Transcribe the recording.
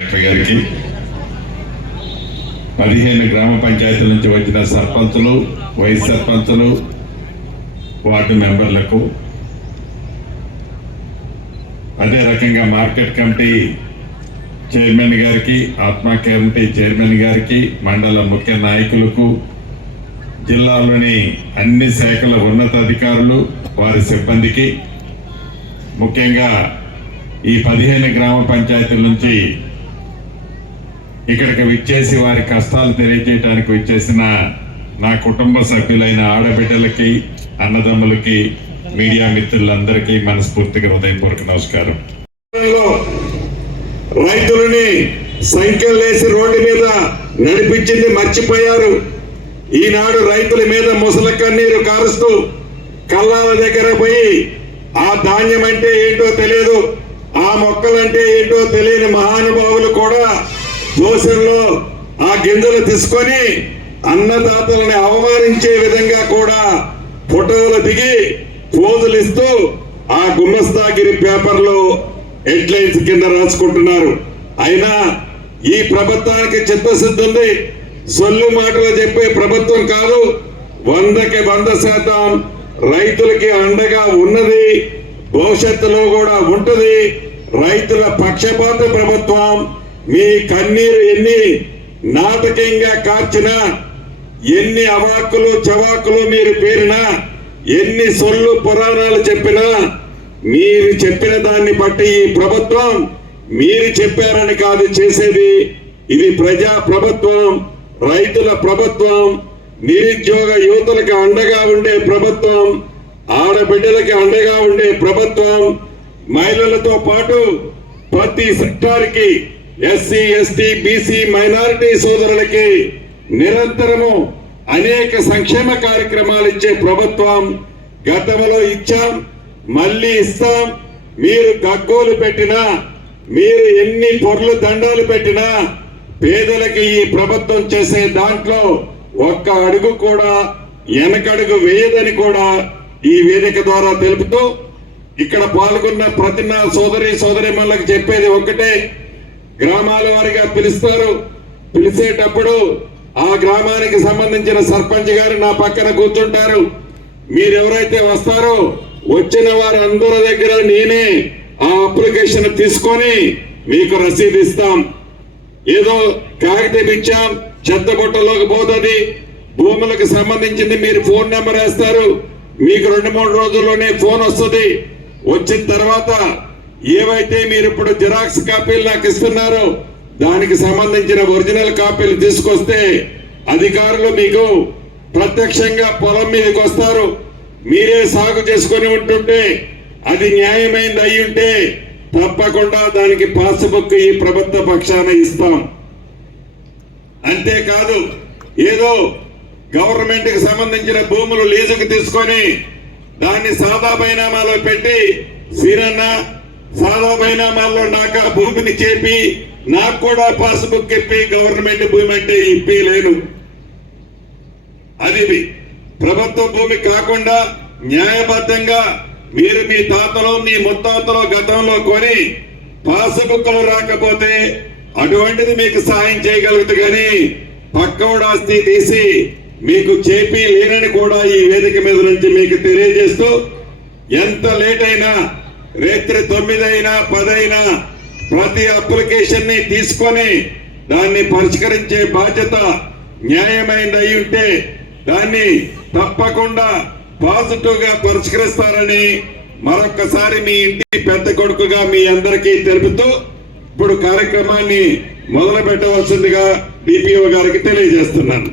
గారికి 15 గ్రామ పంచాయతీల నుంచి వచ్చిన సర్పంచులు, వైస్ సర్పంచులు, వార్డు మెంబర్లకు, అదే రకంగా మార్కెట్ కమిటీ చైర్మన్ గారికి, ఆత్మ కమిటీ చైర్మన్ గారికి, మండల ముఖ్య నాయకులకు, జిల్లాలోని అన్ని శాఖల ఉన్నతాధికారులు, వారి సిబ్బందికి, ముఖ్యంగా ఈ 15 గ్రామ పంచాయతీల నుంచి ఇక్కడికి విచ్చేసి వారి కష్టాలు తెలియజేయడానికి విచ్చేసిన నా కుటుంబ సభ్యులైన ఆడబిడ్డలకి, అన్నదమ్ములకి, మీడియా మిత్రులందరికీ మనస్ఫూర్తిగా హృదయపూర్వక నమస్కారం. రైతులని సంఖ్యలేసి రోడ్డు మీద నడిపించింది మర్చిపోయారు. ఈనాడు రైతుల మీద ముసల కన్నీరు కారుస్తూ కళ్ళాల దగ్గర పోయి ఆ ధాన్యం అంటే ఏంటో తెలియదు, ఆ మొక్కలంటే ఏంటో తెలియని మహానుభావులు కూడా దోశల్లో ఆ గింజలు తీసుకొని అన్నదాతలని అవమానించే విధంగా కూడా ఫోటోలు దిగి పోజులు ఇస్తూ ఆ గుమ్మస్తాగిరి పేపర్లో హెడ్లైన్స్ కింద రాసుకుంటున్నారు. అయినా ఈ ప్రభుత్వానికి చిత్తశుద్ధి ఉంది. సొల్లు మాటలు చెప్పే ప్రభుత్వం కాదు. 100కి 100% రైతులకి అండగా ఉన్నది, భవిష్యత్తులో కూడా ఉంటుంది. రైతుల పక్షపాత ప్రభుత్వం. మీ కన్నీరు ఎన్ని నాటకీయంగా కార్చినా, ఎన్ని అవాకులు చవాకులు మీరు పేరినా, ఎన్ని సొల్లు పురాణాలు చెప్పినా, మీరు చెప్పిన దాన్ని బట్టి ఈ ప్రభుత్వం మీరు చెప్పారని కాదు చేసేది. ఇది ప్రజా ప్రభుత్వం, రైతుల ప్రభుత్వం, నిరుద్యోగ యువతలకు అండగా ఉండే ప్రభుత్వం, ఆడబిడ్డలకి అండగా ఉండే ప్రభుత్వం, మహిళలతో పాటు ప్రతి సెక్టార్కి, ఎస్సీ, ఎస్టీ, బీసీ, మైనారిటీ సోదరులకి నిరంతరము అనేక సంక్షేమ కార్యక్రమాలు ఇచ్చే ప్రభుత్వం. గతంలో ఇచ్చాం, మళ్ళీ ఇస్తాం. మీరు గగ్గోలు పెట్టినా, మీరు ఎన్ని పొర్లు దండాలు పెట్టినా పేదలకి ఈ ప్రభుత్వం చేసే దాంట్లో ఒక్క అడుగు కూడా వెనకడుగు వేయదని కూడా ఈ వేదిక ద్వారా తెలుపుతూ, ఇక్కడ పాల్గొన్న ప్రతి నా సోదరిమణులకు చెప్పేది ఒక్కటే. గ్రామాల వారిగా పిలుస్తారు. పిలిచేటప్పుడు ఆ గ్రామానికి సంబంధించిన సర్పంచ్ గారు నా పక్కన కూర్చుంటారు. మీరెవరైతే వస్తారో వచ్చిన వారందరి దగ్గర నేనే ఆ అప్లికేషన్ తీసుకొని మీకు రసీదు ఇస్తాం. ఏదో కాగితం ఇచ్చాం, చెత్తబుట్టలోకి పోతుంది. భూములకు సంబంధించింది మీరు ఫోన్ నెంబర్ వేస్తారు, మీకు 2-3 రోజుల్లోనే ఫోన్ వస్తుంది. వచ్చిన తర్వాత ఏవైతే మీరు ఇప్పుడు జిరాక్స్ కాపీలు నాకు ఇస్తున్నారో దానికి సంబంధించిన ఒరిజినల్ కాపీలు తీసుకొస్తే అధికారులు మీకు ప్రత్యక్షంగా పొలం మీదకి వస్తారు. మీరే సాగు చేసుకొని ఉంటుంటే, అది న్యాయమైంది అయి ఉంటే తప్పకుండా దానికి పాస్బుక్ ఈ ప్రభుత్వ పక్షాన ఇస్తాం. అంతేకాదు ఏదో గవర్నమెంట్ కి సంబంధించిన భూములు లీజుకు తీసుకొని దాన్ని సాదా బైనామాలో పెట్టి, సీరన్న సాదా బైనామాల్లో నాకు ఆ భూమిని చేపి నాకు కూడా పాస్బుక్ ఇప్పి గవర్నమెంట్ భూమి అంటే ఇప్పిలేను. అది ప్రభుత్వ భూమి కాకుండా న్యాయబద్ధంగా మీరు మీ తాతలో మీ ముత్తాతలో గతంలో కొని పాస్బుక్లు రాకపోతే అటువంటిది మీకు సాయం చేయగలుగుతుంది. కానీ పక్కవాడు ఆస్తి తీసి మీకు చేపి లేనని కూడా ఈ వేదిక మీద నుంచి మీకు తెలియజేస్తూ, ఎంత లేట్ అయినా రాత్రి 9 అయినా 10 అయినా ప్రతి అప్లికేషన్ ని తీసుకొని దాన్ని పరిష్కరించే బాధ్యత న్యాయమైనది అయి ఉంటే దాన్ని తప్పకుండా పాజిటివ్ గా పరిష్కరిస్తారని మరొకసారి మీ ఇంటి పెద్ద కొడుకుగా మీ అందరికీ తెలుపుతూ ఇప్పుడు కార్యక్రమాన్ని మొదలు పెట్టవలసిందిగా డిపిఓ గారికి తెలియజేస్తున్నాను.